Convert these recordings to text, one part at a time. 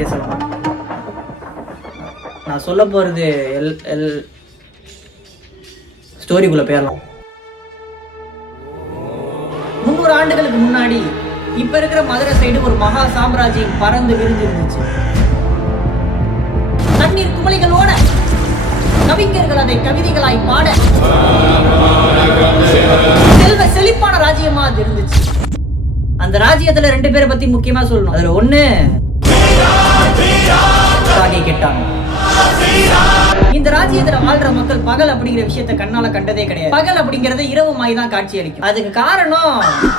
பேசலாம். நான் சொல்ல போறது ஸ்டோரிக்குள்ள போயிடலாம். 300 ஆண்டுகளுக்கு முன்னாடி இப்ப இருக்கிற மதுரை சைடு ஒரு மகா சாம்ராஜ்யம் பறந்து விரிஞ்சு இருந்துச்சு. தண்ணீர் குமளிகளோட கவிஞர்கள் அதை கவிதைகளாய் பாட செல்வ செழிப்பான ராஜ்யமா அது இருந்துச்சு. அந்த ராஜ்யத்துல 2 பேரை பத்தி முக்கியமா சொல்லணும். அதுல ஒண்ணு காகை கெட்டான். இந்த ராஜ்யத்துல வாழ்ற மக்கள் பகல் அப்படிங்கிற விஷயத்த கண்ணால கண்டதே கிடையாது. பகல் அப்படிங்கறது இரவு மாதிரி தான் காட்சி அளிக்கும். அதுக்கு காரணம்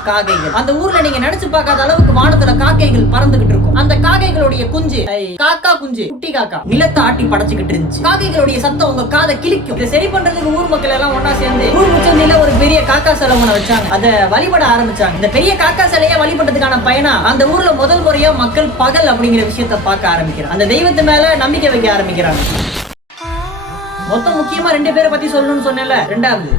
காகைகள். அந்த ஊர்ல நீங்க நினைச்சு பார்க்காத அளவுக்கு வானத்துல காக்கைகள் பறந்துகிட்டு இருக்கும். அந்த காகைகளுடைய குஞ்சு காக்கா குஞ்சு குட்டி காக்கா நிலத்தை ஆட்டி படைச்சுக்கிட்டு இருந்துச்சு. காகைகளுடைய சத்தம் உங்க காதை கிழிக்கும். இதை சரி பண்றதுக்கு ஊர் மக்கள் எல்லாம் ஒன்னா சேர்ந்து ஊர் உச்சந்தில ஒரு பெரிய காக்கா சிலை ஒண்ணு வச்சாங்க. அதை வழிபட ஆரம்பிச்சாங்க. இந்த பெரிய காக்கா சிலையை வழிபட்டதுக்கான பயனா அந்த ஊர்ல முதல் முறையா மக்கள் பகல் அப்படிங்கிற விஷயத்த பார்க்க ஆரம்பிக்கிறாங்க. அந்த தெய்வத்து மேல நம்பிக்கை வைக்க ஆரம்பிக்கிறாங்க. மொத்தம் முக்கியமா 2 பேரை பத்தி சொல்லணும்னு சொன்னேன்ல. 2வது,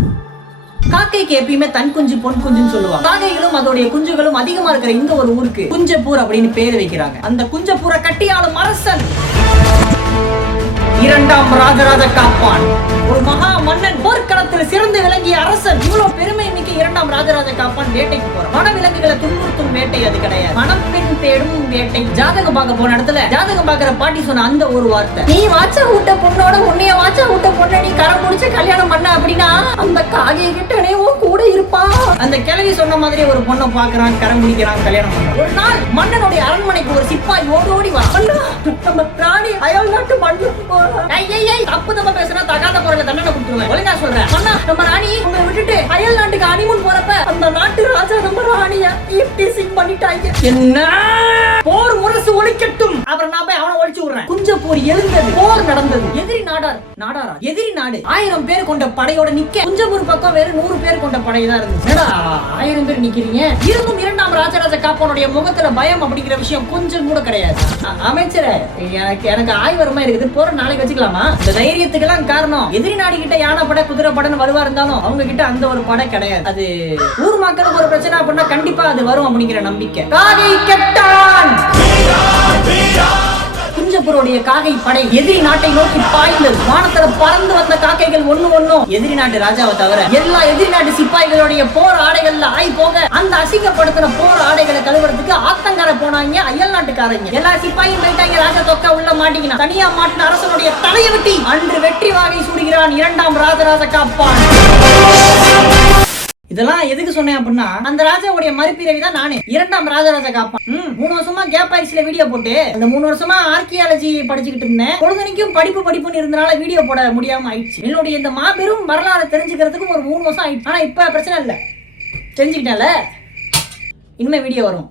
காக்கைக்கு எப்பயுமே தன் குஞ்சு பொன் குஞ்சுன்னு சொல்லுவாங்க. காக்கைகளும் அதோடைய குஞ்சுகளும் அதிகமா இருக்கிற இந்த ஒரு ஊருக்கு குஞ்சப்பூர் அப்படின்னு பேர் வைக்கிறாங்க. அந்த குஞ்சப்பூரை கட்டியாளும் அரசன் 2ஆம் ராஜராஜ காப்பான், ஒரு மகா மன்னன், போர்க்களத்தில் சிறந்து விளங்கிய அரசன். இவ்வளவு பெருமை மிக்க 2ஆம் ராஜராஜ காப்பான் வேட்டைக்கு போறான். வனவிலங்குகளை துன்புறுத்தும் வேட்டை அது கிடையாது, மணப்பெண் தேடும் வேட்டை. ஜாதகம் பார்க்க போன இடத்துல ஜாதகம் பார்க்கிற பாட்டி சொன்ன அந்த ஒரு வார்த்தை, நீ வாச்சா விட்ட பொண்ணோட உன்னைய வாச்சா விட்ட பொண்ணை நீ கரம் முடிச்சு கல்யாணம் பண்ண அப்படின்னா அந்த காகை கிட்டனே கூட இருப்பா. அந்த கிழவி சொன்ன மாதிரி ஒரு பொண்ணை பாக்குறான், கரம் முடிக்கிறான், கல்யாணம் பண்றான். ஒரு நாள் மன்னனுடைய அரண்மனைக்கு ஒரு சிப்பாய் ஓடி வா, நம்ம ராணி அயல் நாட்டு மண்ணு தப்பு தப்பா பேசுனா தகாத பொருளை தண்டனை கொடுத்துருவேன். ஒழுங்கா சொல்றேன் மன்னா, நம்ம ராணி உங்களை விட்டுட்டு அயல் நாட்டுக்கு அனிமுன் போறப்ப அந்த நாட்டு ராஜா நம்ம ராணிய ஈப்டீசிங் பண்ணிட்டாங்க. என்ன போர் முரசு ஒழிக்கட்டும். அப்புறம் நான் போய் அவனை ஒழிச்சு விடுறேன். குஞ்சப்பூர் எழுந்தது, போர் நடந்தது. எதிரி நாடாரா எதிரி நாடு 1000 பேர் கொண்ட படையோட நிக்க குஞ்சப்பூர் பக்கம் வேற 100 பேர் கொண்ட படை தான் இருந்துச்சு. 1000 பேர் நிக்கிறீங்க. இருந்தும் 2ஆம் ராஜராஜ காப்பானுடைய முகத்துல பயம் அப்படிங்கிற விஷயம் கொஞ்சம் கூட கிடையாது. அமைச்சரே, எனக்கு ஆய்வரமா இருக்குது, போற நாளைக்கு வச்சுக்கலாமா? இந்த தைரியத்துக்கு எல்லாம் காரணம் எதிரி நாடு கிட்ட யானை படை குதிரை படைன்னு வருவா இருந்தாலும் அவங்க கிட்ட அந்த ஒரு படை கிடையாது. அது ஊர் மக்களுக்கு ஒரு பிரச்சனை அப்படின்னா கண்டிப்பா அது வரும் அப்படிங்கிற நம்பிக்கை. காகை கெட்டான். குஞ்சப்பூருடைய காகை படை எதிரி நாட்டை நோக்கி பாய்ந்தது. வானத்துல பறந்து வந்த காக்கைகள் ஒண்ணும் எதிரி நாட்டு ராஜாவை தவிர எல்லா எதிரி நாட்டு சிப்பாய்களுடைய போர் ஆடைகள்ல ஆய் போக அந்த அசிங்கப்படுத்தின போர் ஆடைகளை கழுவுறதுக்கு ஆத்தங்கரை போனாங்க அயல் நாட்டுக்காரங்க. எல்லா சிப்பாயும் போயிட்டாங்க. ராஜா தொக்கா உள்ள மாட்டிக்கினா தனியா மாட்டின அரசனுடைய தலையை வெட்டி அன்று வெற்றி வாகை சூடுகிறான் 2ஆம் ராஜராஜ காப்பான். இதெல்லாம் எதுக்கு சொன்னேன் அப்படின்னா அந்த ராஜாவுடைய மறுபிறவி தான் நானே 2ஆம் ராஜராஜ காப்பான். 3 வருஷமா கேப் ஆயிடுச்சுல வீடியோ போட்டு. அந்த 3 வருஷமா ஆர்கியாலஜி படிச்சுக்கிட்டு இருந்தேன். பொழுதுனைக்கும் படிப்புன்னு இருந்தனால வீடியோ போட முடியாம ஆயிடுச்சு. என்னுடைய இந்த மாபெரும் வரலாறு தெரிஞ்சுக்கிறதுக்கும் ஒரு 3 வருஷம் ஆயிடுச்சு. ஆனா இப்ப பிரச்சனை இல்லை, தெரிஞ்சுக்கிட்டேன்ல, இனிமே வீடியோ வரும்.